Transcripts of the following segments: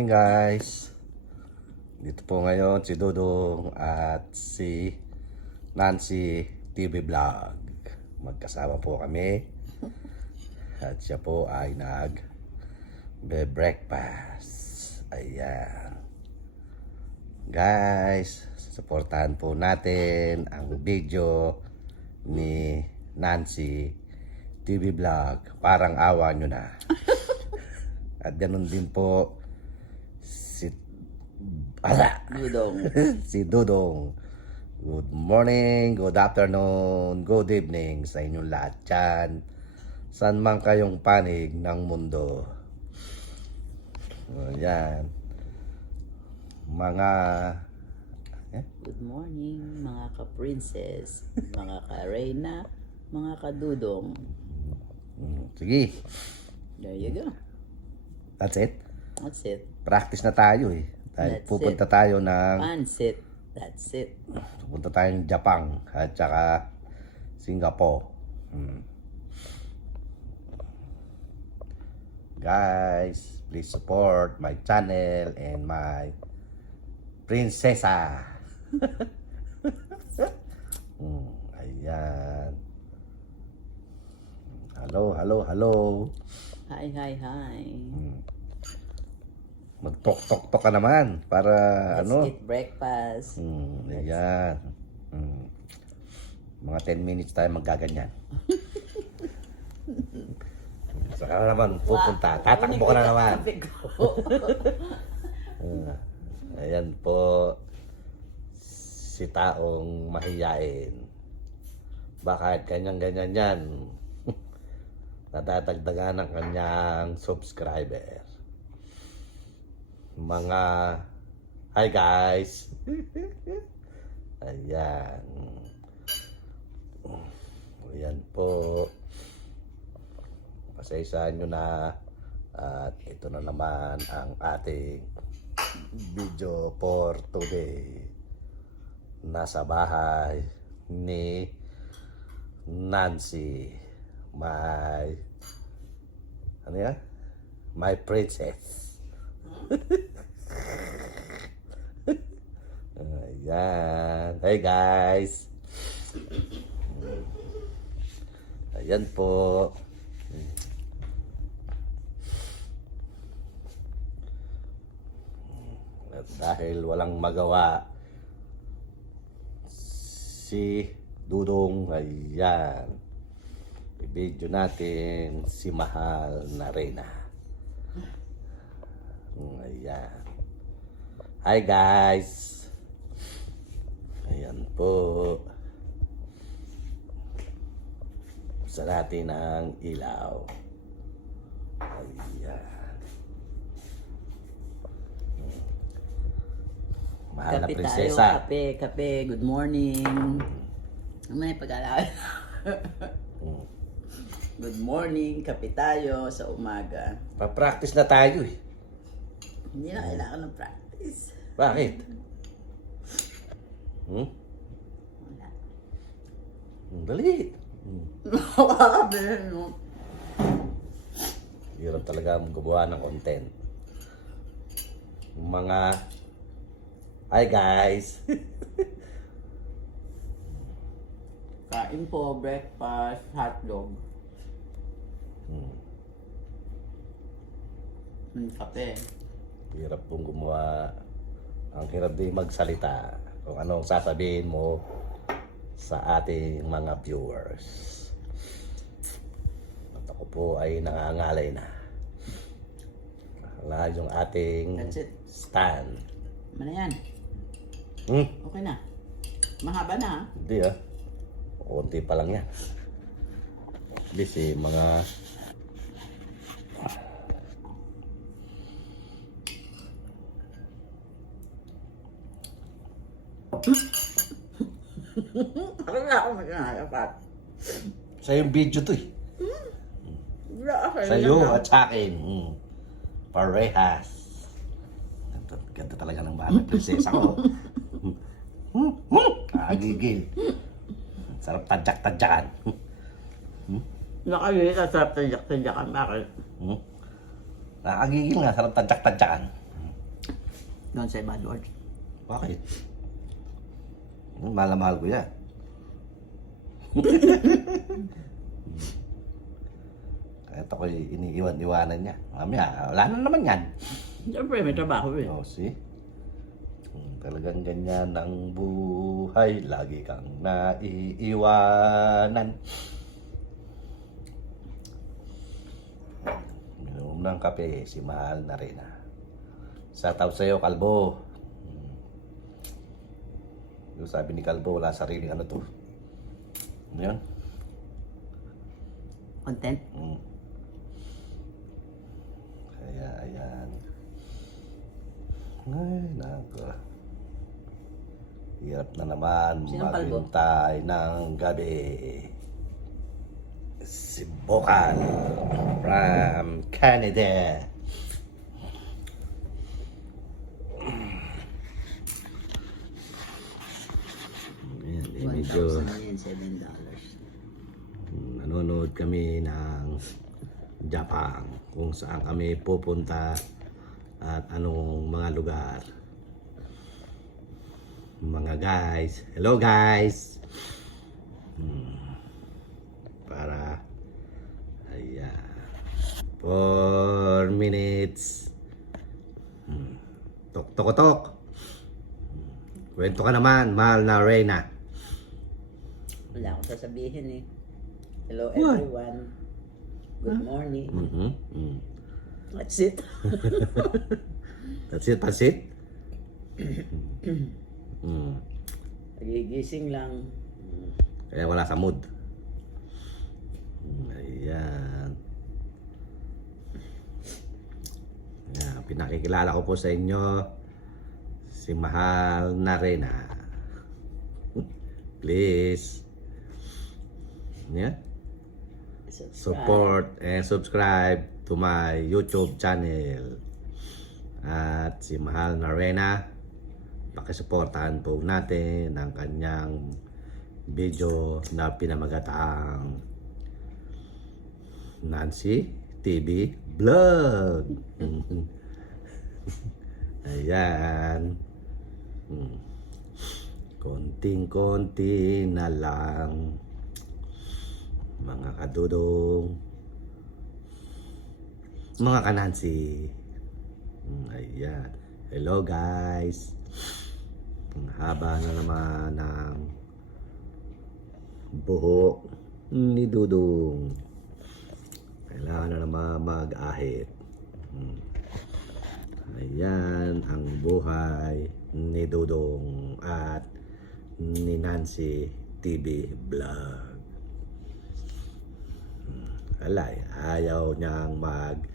morning guys. Dito po ngayon si Dudong at si Nancy TV Vlog. Magkasama po kami. At siya po ay breakfast. Ayan. Guys, supportahan po natin ang video ni Nancy TV Vlog. Parang awa nyo na. At ganun din po si Dudong. si Dudong. Good morning, good afternoon, good evening sa inyong lahat dyan. Saan man kayong panig ng mundo. Ayan. Mga Good morning, mga ka-princess, mga ka-reyna, mga ka-dudong. sige, There you go. that's it. That's it. Practice na tayo eh. Dahil That's pupunta tayo ng Pansit. That's it. pupunta tayo ng Japan at saka Singapore. Guys, please support my channel and my prinsesa. Ayan. Hello. Hi. Magtok-tok-tok ka naman para Let's eat breakfast. Ayan. Mga 10 minutes tayo magaganyan. Saka na naman pupunta. Tatakbo ka na naman. Ayan po si taong mahiyain. Bakit ganyan-ganyan yan? Natatagdagan ng kanyang subscriber. Mga hi guys. Ayan. Ayan po. Pasensyahan nyo na. At ito na naman ang ating video for today. Nasa bahay ni Nancy. My princess. Ayan. Hey guys. Ayan po. At dahil walang magawa si Dudong, ayan, i-video natin si mahal na Reyna. Ayan. Hi guys. Ayan po. Sa natin ang ilaw. Ayan. Mahal na Kape prinsesa. tayo. Kape. Good morning. May pag-alala. Good morning. Kape tayo sa umaga. Pa-practice na tayo eh. Hindi na kailangan ng practice. Bakit? Wala. Dali. Nakakabilhin mo. Hirap talaga gumawa ng content. Mga hi guys. Kain po, breakfast, hotdog. Kape. Hirap pong gumawa. Ang hirap din magsalita kung anong sasabihin mo sa ating mga viewers. At ako po ay nangangalay na. Wala yung ating That's it. stand. Ano yan? Okay na. Mahaba na ha? Hindi ah. Kunti pa lang yan. At least eh, mga Ako na ako magkakalapat. sa yung video to eh. Wala ako. Sa'yo at sa akin. Parehas. Ganda talaga ng bata. Prinsesa ko. Kagigil. Sarap tadyak-tadyakan. Nakagigil ka sa tadyak-tadyakan. Bakit? Nakagigil nga. Sarap tadyak-tadyakan. Doon sa Bad Words. Bakit? Mahal na mahal ko yan. Kahit ako'y iniiwan-iwanan niya. Mamaya, wala na naman yan. Siyempre, may trabaho eh. Oh, see? Talagang ganyan ang buhay. Lagi kang naiiwanan. Minom ng kape, si Mahal na rin. Sa tao sa'yo, Kalbo. Yung sabi ni Kalbo, wala sariling ano to. Ano yun? Content. Kaya, ayan. Ay, nako. Hirap na naman Sinong Kalbo? maghintay ng gabi. Si Bokal from Canada. Ayan, medyo $7. nanonood kami ng Japan kung saan kami pupunta at anong mga lugar. Mga guys, hello guys. Para ayan 4 minutes. Tok tok tok. Kwento ka naman, Mahal na Reyna. Wala akong sasabihin eh. Hello What? everyone. Good morning. That's it. That's it, pasit? Nagigising lang. Kaya wala sa mood. Ayan. Ayan. Pinakikilala ko po sa inyo si Mahal na Reyna. Please. Yeah. Support and subscribe to my YouTube channel. At si Mahal na Reyna, pakisuportahan po natin ang kanyang video na pinamagatang Nancy TV Vlog. Ayan. Konting-konti na lang, mga kadudong, mga kanansi. Ayan. Hello guys. Ang haba na naman ng buhok ni Dudong. Kailangan na naman mag-ahit. Ayan ang buhay ni Dudong at ni Nancy TV Vlog. Alay, ayaw niyang mag-vlog.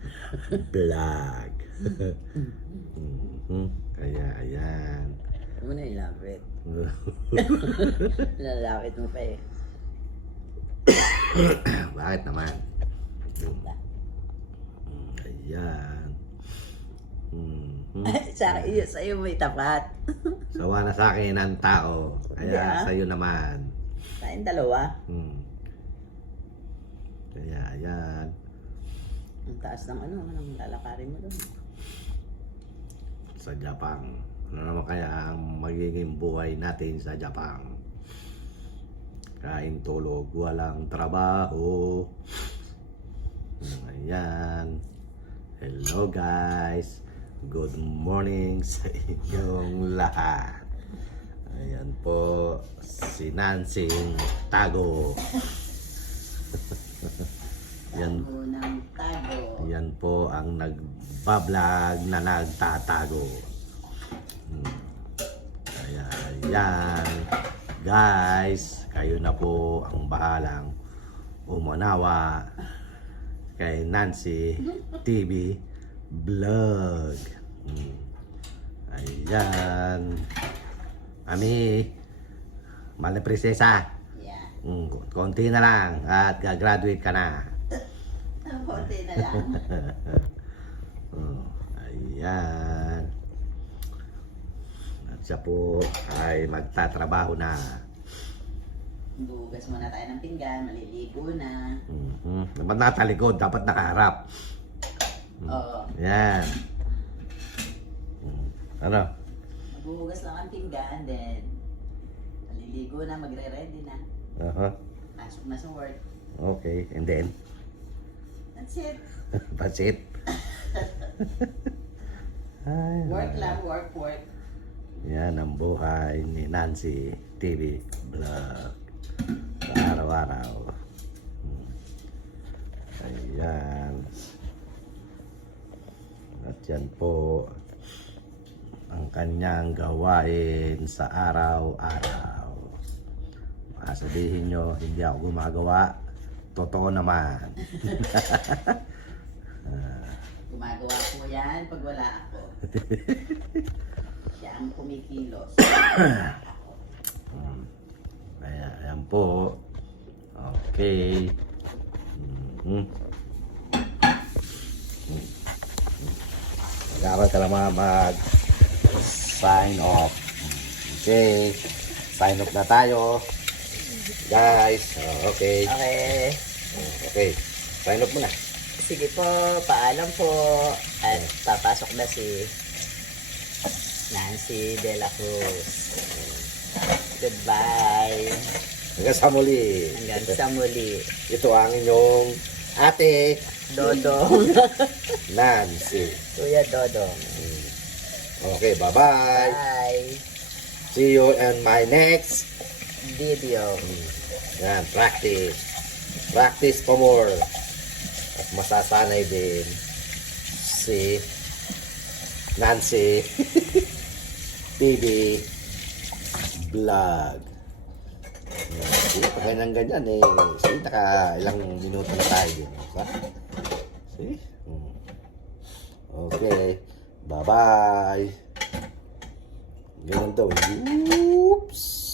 Kaya ayan. Ano na ilapit? Lalapit mo pa eh. Bakit naman? Ayan. Sa'yo may tapat. Sawa na sa akin ang tao. Kaya sa'yo naman. Tayong dalawa. Kaya ayan. Ang taas ng anong lalakarin mo doon. Sa Japan. Ano naman kaya ang magiging buhay natin sa Japan? Kain, tulog, walang trabaho. Ayan. Hello guys. Good morning sa inyong lahat. Ayan po si Nancy Tago. Yan, Unang tago. yan po ang nagbablog na nagtatago. Kaya yan, guys, kayo na po ang bahalang umunawa kay Nancy TV Vlog. Ayan. Ami, mahal na prinsesa. Yeah. Konti na lang at gagraduate ka na. Konti na lang. Ayan. At siya po ay magtatrabaho na. Bugas muna tayo ng pinggan, maliligo na. Dapat nakatalikod, dapat nakaharap. Oo. Yan. Ano? Maghuhugas lang ang pinggan, then maliligo na, magre-ready na. Aha. Pasok na sa work. Okay, and then? That's it. That's it. Ay, Work lang, work. yan ang buhay ni Nancy TV Vlog. Sa araw-araw. Ayan. At yan po ang kanyang gawain sa araw-araw. Sabihin nyo, hindi ako gumagawa. Totoo naman. Gumagawa ko yan pag wala ako. Siya ang kumikilos. Ayan po. Okay. Mag-aaral ka lang mag-sign off. Okay. Sign off na tayo. Guys. Okay. Okay. Okay. Sign off muna. Sige po, paalam po. At papasok na si Nancy De La Cruz. Goodbye. Hanggang sa muli. Hanggang sa muli. Ito ang inyong ate Dodong. Nancy. Kuya Dodong. Okay, bye-bye. Bye. See you in my next Video. yan, practice. Practice for more. At masasanay din si Nancy TV Vlog. See, pag ganyan eh. See, naka ilang minuto na tayo din. Diba? See? Okay. Bye-bye. Ganyan daw. Oops.